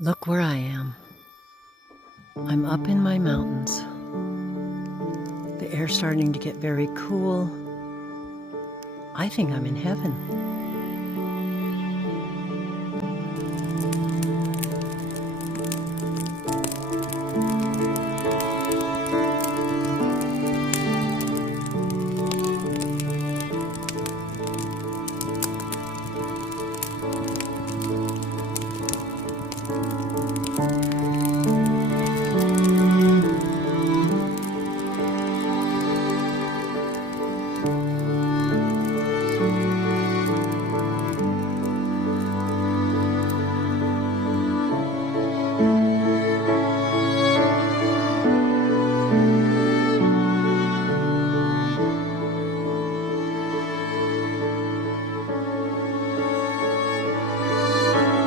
Look where I am. I'm up in my mountains. The air's starting to get very cool. I think I'm in heaven.